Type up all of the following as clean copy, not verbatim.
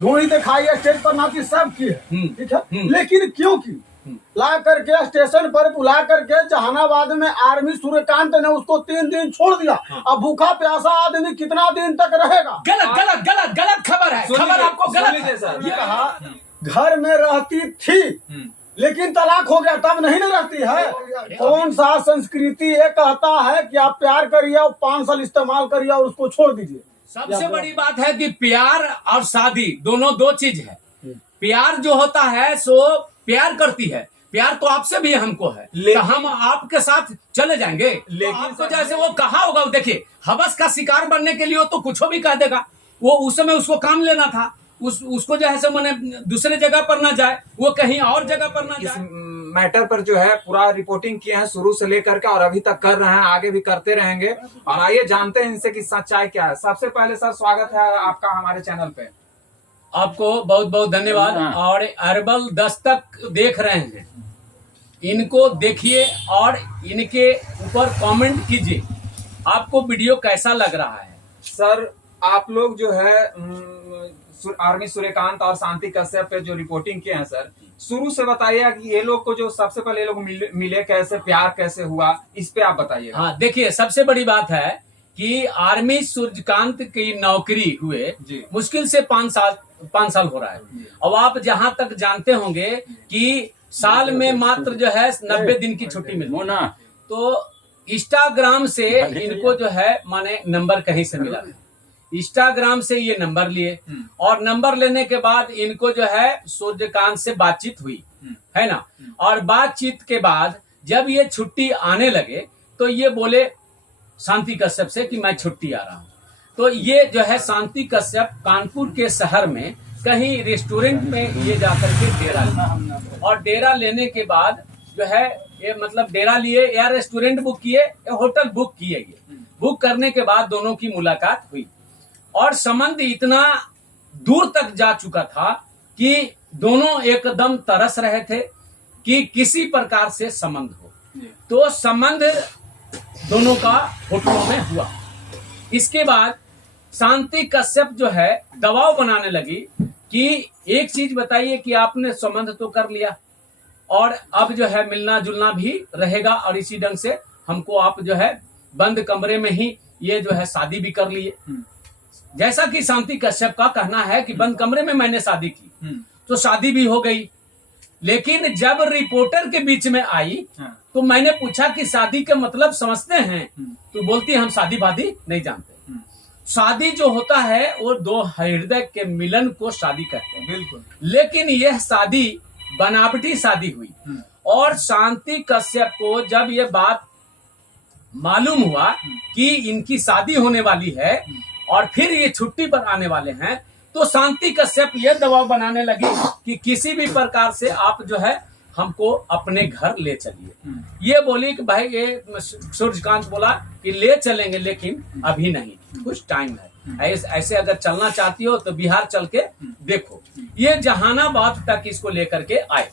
धूणी दिखाई स्टेज पर नाची सब की है, ठीक है, लेकिन क्यों की ला करके स्टेशन पर बुला करके जहानाबाद में आर्मी सूर्यकांत ने उसको 3 दिन छोड़ दिया। अब भूखा प्यासा आदमी कितना दिन तक रहेगा? गलत गलत गलत गलत खबर है, खबर आपको गलत है। ये कहा घर में रहती थी लेकिन तलाक हो गया तब नहीं न रहती है। कौन सा संस्कृति ये कहता है कि आप प्यार करिए और 5 साल इस्तेमाल करिए और उसको छोड़ दीजिए? सबसे बड़ी बात है कि प्यार और शादी दोनों दो चीज है। प्यार जो होता है सो प्यार करती है, प्यार तो आपसे भी हमको है, तो हम आपके साथ चले जाएंगे। लेकिन आपको जैसे वो कहा होगा, देखिए हवस का शिकार बनने के लिए तो कुछ भी कह देगा। वो उस समय उसको काम लेना था, उसको जो है सो मैंने दूसरे जगह पर ना जाए, वो कहीं और जगह पर ना जाए। मैटर पर जो है पूरा रिपोर्टिंग किए हैं शुरू से लेकर के और अभी तक कर रहे हैं, आगे भी करते रहेंगे। और आइए जानते हैं इनसे कि सच्चाई क्या है। सबसे पहले सर स्वागत है आपका हमारे चैनल पे। आपको बहुत बहुत धन्यवाद। और अरबल दस्तक देख रहे हैं, इनको देखिए और इनके ऊपर कमेंट कीजिए, आपको वीडियो कैसा लग रहा है। सर आप लोग जो है आर्मी सूर्यकांत और शांति कश्यप पे जो रिपोर्टिंग किए हैं सर, शुरू से बताइए कि ये लोग को जो सबसे पहले लोग मिले कैसे, प्यार कैसे हुआ, इस पे आप बताइए। हाँ देखिए, सबसे बड़ी बात है कि आर्मी सूर्यकांत की नौकरी हुए मुश्किल से 5 साल हो रहा है। अब आप जहां तक जानते होंगे कि साल में मात्र जो है 90 दिन की छुट्टी मिलती है, तो इंस्टाग्राम से इनको जो है माने नंबर कहीं से मिला, इंस्टाग्राम से ये नंबर लिए और नंबर लेने के बाद इनको जो है सूर्यकांत से बातचीत हुई, है ना। और बातचीत के बाद जब ये छुट्टी आने लगे तो ये बोले शांति कश्यप से कि मैं छुट्टी आ रहा हूँ। तो ये जो है शांति कश्यप कानपुर के शहर में कहीं रेस्टोरेंट में ये जाकर के डेरा लिया, और डेरा लेने के बाद जो है ये मतलब डेरा लिए या रेस्टोरेंट बुक किए या होटल बुक किए। ये बुक करने के बाद दोनों की मुलाकात हुई और संबंध इतना दूर तक जा चुका था कि दोनों एकदम तरस रहे थे कि किसी प्रकार से संबंध हो। तो संबंध दोनों का होटलों में हुआ। इसके बाद शांति कश्यप जो है दबाव बनाने लगी कि एक चीज बताइए कि आपने संबंध तो कर लिया और अब जो है मिलना जुलना भी रहेगा, और इसी ढंग से हमको आप जो है बंद कमरे में ही ये जो है शादी भी कर लिए। जैसा कि शांति कश्यप का कहना है कि बंद कमरे में मैंने शादी की, तो शादी भी हो गई। लेकिन जब रिपोर्टर के बीच में आई तो मैंने पूछा कि शादी का मतलब समझते हैं? तो बोलती हम शादी वादी नहीं जानते। शादी जो होता है वो दो हृदय के मिलन को शादी कहते हैं। बिल्कुल। लेकिन यह शादी बनावटी शादी हुई, और शांति कश्यप को जब ये बात मालूम हुआ कि इनकी शादी होने वाली है और फिर ये छुट्टी पर आने वाले हैं, तो शांति कश्यप ये दबाव बनाने लगी कि किसी भी प्रकार से आप जो है हमको अपने घर ले चलिए। ये बोली कि भाई, ये सूर्यकांत बोला कि ले चलेंगे लेकिन अभी नहीं, कुछ टाइम है। ऐसे अगर चलना चाहती हो तो बिहार चल के देखो। ये जहानाबाद तक इसको लेकर के आए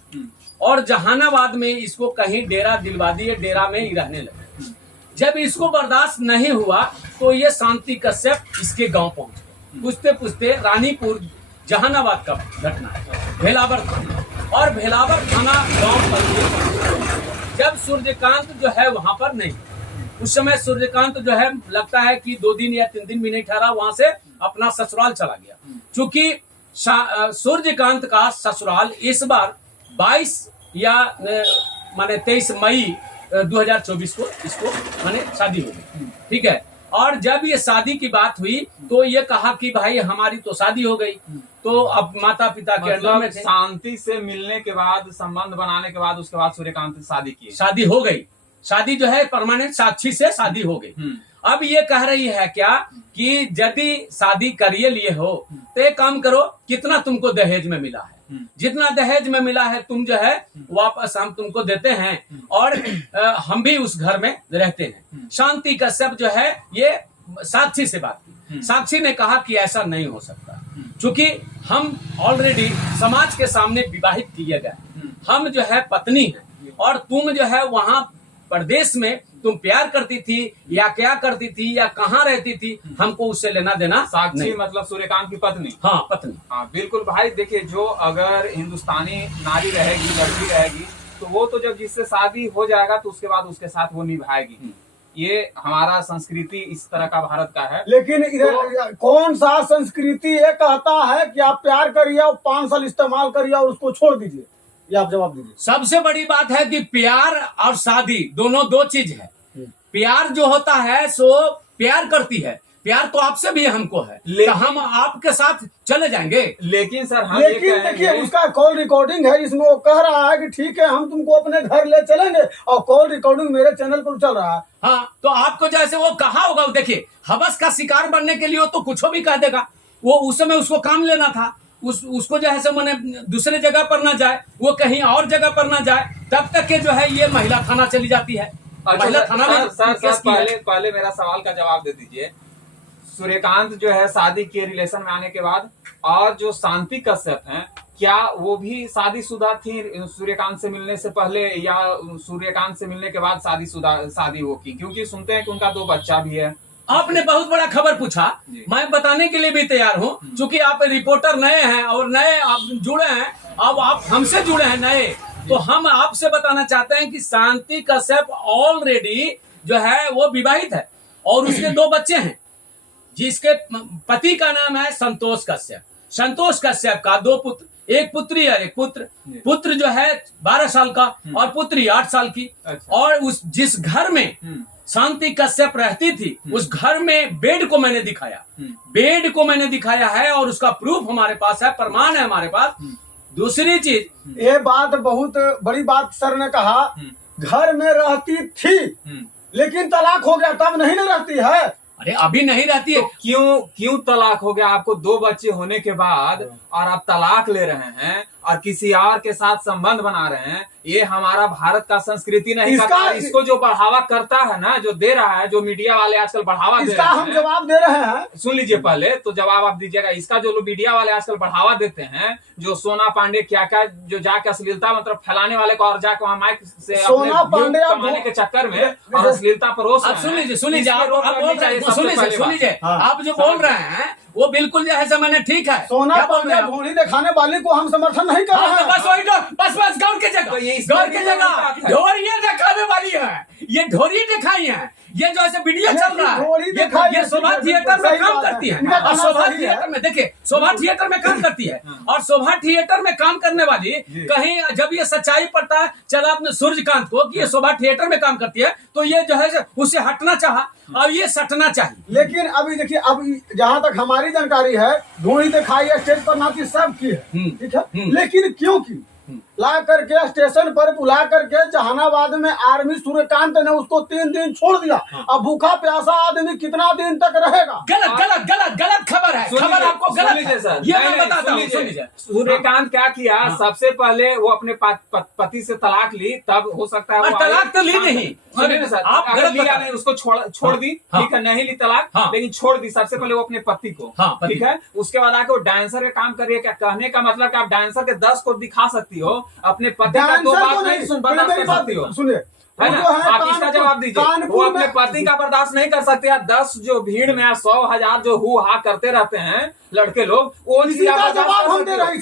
और जहानाबाद में इसको कहीं डेरा दिलवा दिए, डेरा में ही रहने लगे। जब इसको बर्दाश्त नहीं हुआ तो ये शांति कश्यप इसके गांव पहुंच गए। पूछते पूछते रानीपुर जहानाबाद का घटना है, भेलावर थाना, और भेलावर थाना गांव पर जब सूर्यकांत जो है वहां पर नहीं, उस समय सूर्यकांत जो है लगता है कि 2 दिन या 3 दिन भी नहीं ठहरा, वहां से अपना ससुराल चला गया। क्योंकि सूर्यकांत का ससुराल इस बार 22 या माने 23 मई 2024 को इसको माने शादी हो गई, ठीक है। और जब ये शादी की बात हुई तो ये कहा कि भाई हमारी तो शादी हो गई, तो अब माता पिता के अंडर में थे। शांति से मिलने के बाद, संबंध बनाने के बाद, उसके बाद सूर्यकांत से शादी की, शादी हो गई। शादी जो है परमानेंट साक्षी से शादी हो गई। अब ये कह रही है क्या कि यदि शादी करिए लिए हो तो एक काम करो, कितना तुमको दहेज में मिला है, जितना दहेज में मिला है तुम जो है वापस हम तुमको देते हैं, और हम भी उस घर में रहते हैं। शांति कश्यप जो है ये साक्षी से बात की। साक्षी ने कहा कि ऐसा नहीं हो सकता, क्योंकि हम ऑलरेडी समाज के सामने विवाहित किए गए, हम जो है पत्नी हैं, और तुम जो है वहां प्रदेश में तुम प्यार करती थी या क्या करती थी या कहाँ रहती थी, हमको उससे लेना देना साक्षी नहीं। मतलब सूर्यकांत की पत्नी। हाँ, पत्नी। हाँ बिल्कुल भाई, देखिए जो अगर हिंदुस्तानी नारी रहेगी, लड़की रहेगी, तो वो तो जब जिससे शादी हो जाएगा तो उसके बाद उसके साथ वो निभाएगी। ये हमारा संस्कृति इस तरह का भारत का है। लेकिन इधर कौन सा संस्कृति ये कहता है कि आप प्यार करिए और 5 साल इस्तेमाल करिए और उसको छोड़ दीजिए? ये आप जवाब दीजिए। सबसे बड़ी बात है कि प्यार और शादी दोनों दो चीज है। प्यार जो होता है सो प्यार करती है, प्यार तो आपसे भी हमको है, तो हम आपके साथ चले जाएंगे। लेकिन सर हम लेकिन देखिए उसका कॉल रिकॉर्डिंग है जिसमें वो कह रहा है कि ठीक है हम तुमको अपने घर ले चलेंगे, और कॉल रिकॉर्डिंग मेरे चैनल पर चल रहा है। हाँ, तो आपको जैसे वो कहा होगा, देखिए हवस का शिकार बनने के लिए वो तो कुछ भी कह देगा। वो उस समय उसको काम लेना था, उसको जो है सो मैंने दूसरे जगह पर ना जाए, वो कहीं और जगह पर ना जाए, तब तक के जो है ये महिला थाना चली जाती है। महिला थाना में सर पहले मेरा सवाल का जवाब दे दीजिए। सूर्यकांत जो है शादी के रिलेशन में आने के बाद, और जो शांति कश्यप हैं, क्या वो भी शादीशुदा थी सूर्यकांत से मिलने से पहले, या सूर्यकांत से मिलने के बाद शादी वो की? क्योंकि सुनते हैं कि उनका 2 बच्चा भी है। आपने बहुत बड़ा खबर पूछा, मैं बताने के लिए भी तैयार हूँ, क्योंकि आप रिपोर्टर नए हैं और नए आप जुड़े हैं, अब आप हमसे जुड़े हैं नए, तो हम आपसे बताना चाहते हैं कि शांति कश्यप ऑलरेडी जो है वो विवाहित है और उसके 2 बच्चे हैं, जिसके पति का नाम है संतोष कश्यप। संतोष कश्यप का 2 पुत्र, एक पुत्री और एक पुत्र। पुत्र जो है 12 साल का और पुत्री 8 साल की। और उस जिस घर में शांति कश्यप रहती थी, उस घर में बेड को मैंने दिखाया है और उसका प्रूफ हमारे पास है, प्रमाण है हमारे पास। दूसरी चीज, ये बात बहुत बड़ी बात सर ने कहा, घर में रहती थी लेकिन तलाक हो गया, तब नहीं न रहती है। अरे अभी नहीं रहती है तो क्यों तलाक हो गया? आपको 2 बच्चे होने के बाद और आप तलाक ले रहे हैं और किसी और के साथ संबंध बना रहे हैं, ये हमारा भारत का संस्कृति नहीं करता। इसको जो बढ़ावा करता है ना, जो दे रहा है, जो मीडिया वाले आजकल बढ़ावा दे रहे हैं, इसका हम जवाब दे रहे हैं। सुन लीजिए पहले तो जवाब आप दीजिएगा। इसका जो मीडिया वाले आजकल बढ़ावा देते हैं, जो सोना पांडे क्या जो जाके अश्लीलता मतलब फैलाने वाले को, और जाके वहाँ माइक से सोना पांडे कमाने के चक्कर में और अश्लीलता परोस रहे हैं। सुन लीजिए, आप जो बोल रहे हैं वो बिल्कुल जो है मैंने ठीक है। सोना पांडे ढोली दिखाने वाले को हम समर्थन नहीं कर रहे हैं। बस वही बस गौर की जगह ढोरियां दिखाने वाली है, ये ढोरी दिखाई है, ये जो ऐसे वीडियो चल रहा है, ये शोभा थिएटर में काम करती है। और शोभा थिएटर में देखिए, शोभा थिएटर में काम करती है, और शोभा थिएटर में काम करने वाली कहीं जब ये सच्चाई पड़ता चला अपने सूर्यकांत को कि ये शोभा थिएटर में काम करती है, तो ये जो है उससे हटना चाहा और ये सटना चाहिए। लेकिन अभी देखिए, अभी जहाँ तक हमारी जानकारी है, ढोली दिखाई स्टेज पर नाची सब की है, ठीक है, लेकिन क्यों की? ला करके स्टेशन पर बुला करके जहानाबाद में आर्मी सूर्यकांत ने उसको 3 दिन छोड़ दिया। अब भूखा प्यासा आदमी कितना दिन तक रहेगा? गलत खबर है, खबर आपको गलत है सर। ये मैं बताता हूँ, सुन लीजिए। सूर्यकांत क्या किया, सबसे पहले वो अपने पति से तलाक ली, तब हो सकता है तलाक तो ली नहीं, सर, आप लिया नहीं, उसको छोड़ दी, ठीक है, नहीं ली तलाक, लेकिन छोड़ दी सबसे पहले वो अपने पति को, ठीक है। उसके बाद आके वो डांसर का काम करिए। क्या कहने का मतलब कि आप डांसर के 10 को दिखा सकती हो, अपने पति का 2 बात नहीं बर्दाश्त कर सकती हो, सुनिए, है ना? आप इसका जवाब दीजिए। वो अपने पति का बर्दाश्त नहीं कर सकते। 10 जो भीड़ में 100,000 जो हु हा करते रहते हैं लड़के लोग, वो इसी का जवाब हम दे रहे हैं।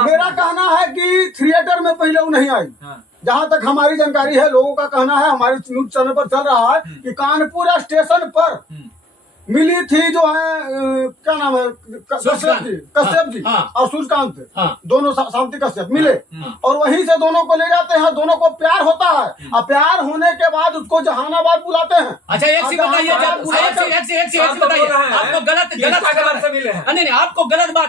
मेरा कहना है कि थिएटर में पहले वो नहीं आई। जहाँ तक हमारी जानकारी है, लोगों का कहना है, हमारे न्यूज चैनल पर चल रहा है कि कानपुर स्टेशन पर मिली थी जो है, क्या नाम है, कश्यप जी और सूर्यकांत, दोनों शांति कश्यप मिले, और वहीं से दोनों को ले जाते हैं। दोनों को प्यार होता है, और प्यार होने के बाद उसको जहानाबाद बुलाते हैं। अच्छा, एक चीज बताइए, आपको गलत बात